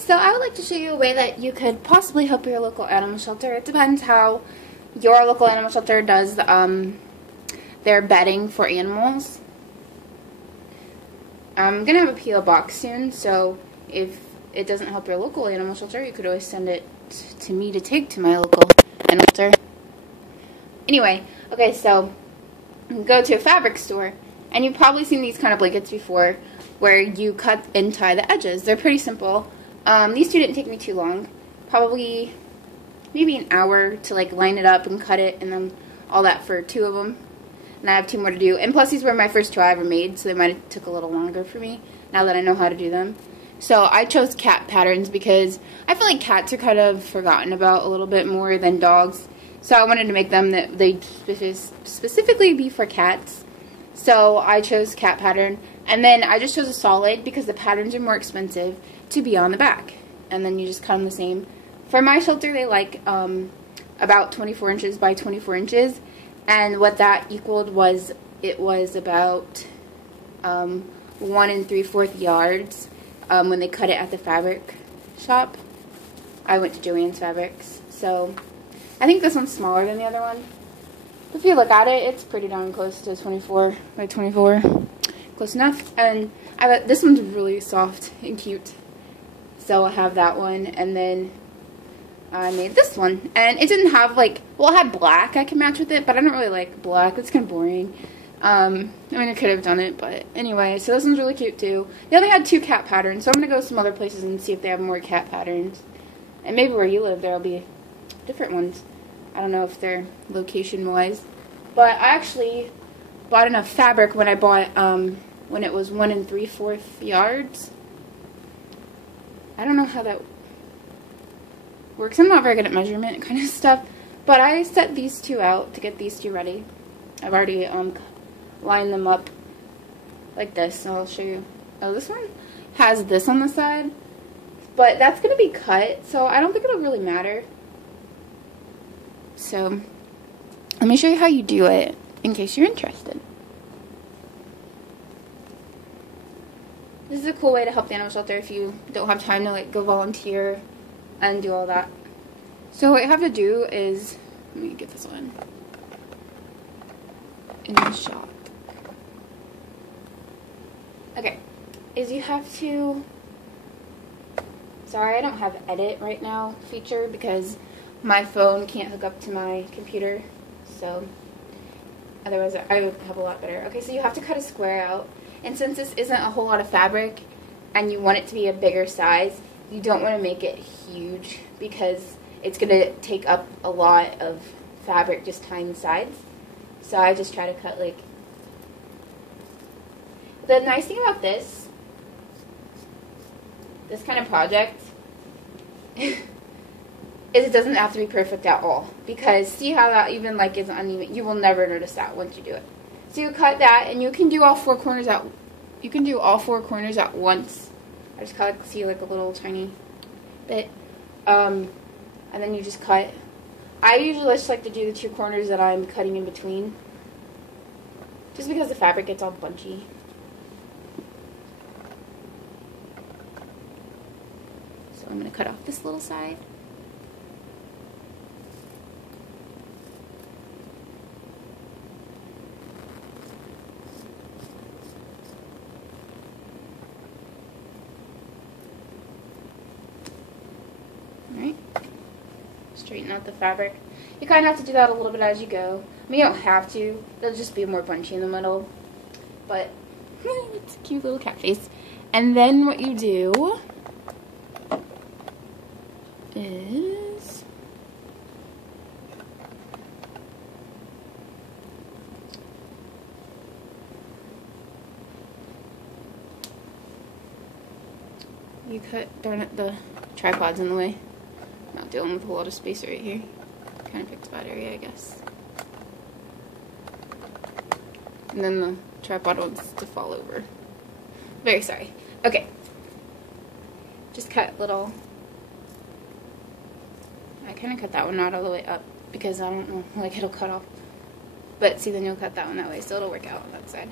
so I would like to show you a way that you could possibly help your local animal shelter. It depends how your local animal shelter does their bedding for animals. I'm going to have a P.O. box soon, so if it doesn't help your local animal shelter, you could always send it to me to take to my local animal shelter. Anyway, okay, so go to a fabric store, and you've probably seen these kind of blankets before where you cut and tie the edges. They're pretty simple. These two didn't take me too long. Probably maybe an hour to like line it up and cut it and then all that for 2 of them. And I have 2 more to do. And plus these were my first 2 I ever made, so they might have took a little longer for me now that I know how to do them. So I chose cat patterns because I feel like cats are kind of forgotten about a little bit more than dogs. So I wanted to make them that they specifically be for cats. So I chose cat pattern. And then I just chose a solid because the patterns are more expensive to be on the back. And then you just cut them the same. For my shelter, they like about 24 inches by 24 inches. And what that equaled was, it was about 1 3/4 yards when they cut it at the fabric shop. I went to Joann's Fabrics. So I think this one's smaller than the other one. If you look at it, it's pretty darn close to 24 by 24. Close enough. And this one's really soft and cute. So I have that one, and then I made this one. And it didn't have like, well, it had black I can match with it, but I don't really like black. It's kind of boring. I mean, I could have done it, but anyway, so this one's really cute too. They only had 2 cat patterns, so I'm going to go some other places and see if they have more cat patterns. And maybe where you live, there will be different ones. I don't know if they're location-wise. But I actually bought enough fabric when I bought, when it was 1 3/4 yards. I don't know how that works. I'm not very good at measurement kind of stuff. But I set these 2 out to get these 2 ready. I've already lined them up like this. So I'll show you. Oh, this one has this on the side. But that's going to be cut, so I don't think it'll really matter. So let me show you how you do it in case you're interested. This is a cool way to help the animal shelter if you don't have time to like go volunteer and do all that. So what you have to do is, let me get this one in the shot. Okay, is you have to, sorry I don't have edit right now feature because my phone can't hook up to my computer, so otherwise I would have a lot better. Okay, so you have to cut a square out. And since this isn't a whole lot of fabric and you want it to be a bigger size, you don't want to make it huge because it's going to take up a lot of fabric just tying the sides. So I just try to cut like... The nice thing about this kind of project is it doesn't have to be perfect at all. Because see how that even like is uneven? You will never notice that once you do it. So you cut that, and you can do all 4 corners at. You can do all 4 corners at once. I just kind of see like a little tiny bit, and then you just cut. I usually just like to do the 2 corners that I'm cutting in between, just because the fabric gets all bunchy. So I'm gonna cut off this little side. Alright, straighten out the fabric. You kind of have to do that a little bit as you go. I mean, you don't have to. It'll just be more bunchy in the middle. But it's a cute little cat face. And then what you do is you cut, darn it, the tripod's in the way. Not dealing with a lot of space right here. Kind of picked a bad area, I guess. And then the tripod wants to fall over. Very sorry. Okay. Just cut little. I kind of cut that one not all the way up because I don't know, like it'll cut off. But see, then you'll cut that one that way, so it'll work out on that side.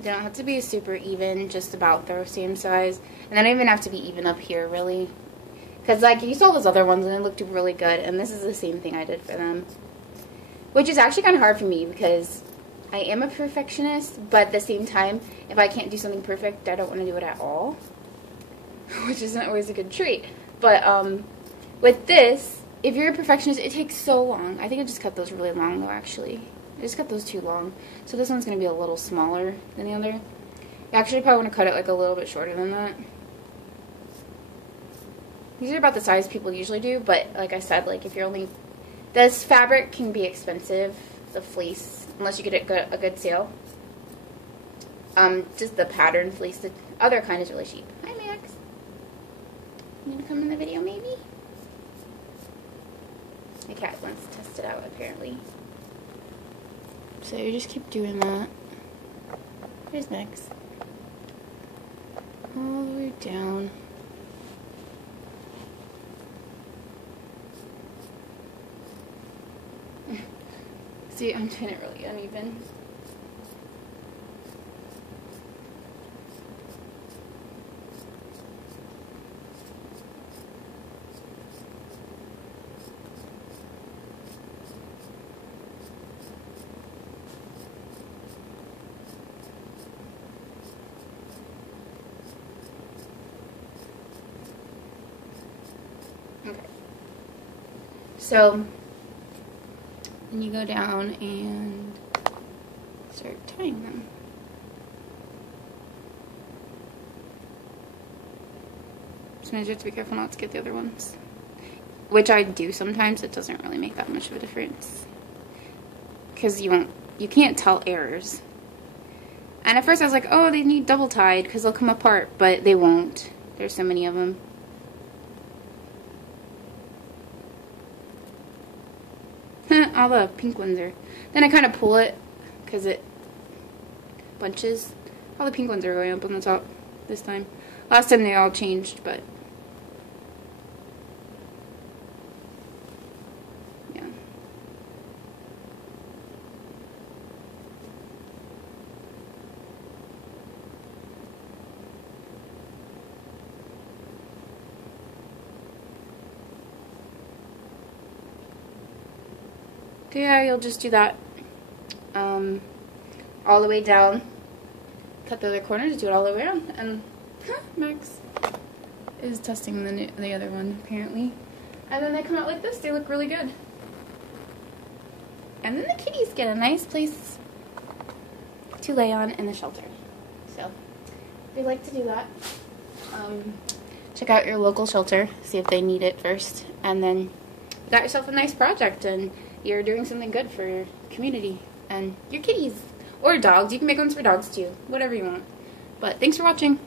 They don't have to be super even, just about the same size. And they don't even have to be even up here, really. Because, like, you saw those other ones and they looked really good. And this is the same thing I did for them. Which is actually kind of hard for me because I am a perfectionist. But at the same time, if I can't do something perfect, I don't want to do it at all. Which isn't always a good trait. But with this, if you're a perfectionist, it takes so long. I think I just cut those really long, though, actually. I just cut those too long. So this one's going to be a little smaller than the other. You actually probably want to cut it like a little bit shorter than that. These are about the size people usually do, but like I said, like if you're only... This fabric can be expensive, the fleece, unless you get a good sale. Just the pattern fleece, the other kind is really cheap. Hi, Max. You want to come in the video, maybe? My cat wants to test it out, apparently. So you just keep doing that. Here's Max. All the way down. See, I'm doing it really uneven. Okay. So, then you go down and start tying them. Sometimes you have to be careful not to get the other ones. Which I do sometimes. It doesn't really make that much of a difference. Because you can't tell errors. And at first I was like, oh, they need double tied because they'll come apart. But they won't. There's so many of them. All the pink ones are... Then I kind of pull it because it bunches. All the pink ones are going up on the top this time. Last time they all changed, but... yeah. So yeah, you'll just do that all the way down. Cut the other corners, do it all the way around, and Max is testing the other one apparently. And then they come out like this. They look really good. And then the kitties get a nice place to lay on in the shelter. So if you'd like to do that, check out your local shelter, see if they need it first, and then you got yourself a nice project and you're doing something good for your community and your kitties. Or dogs. You can make ones for dogs too. Whatever you want. But thanks for watching.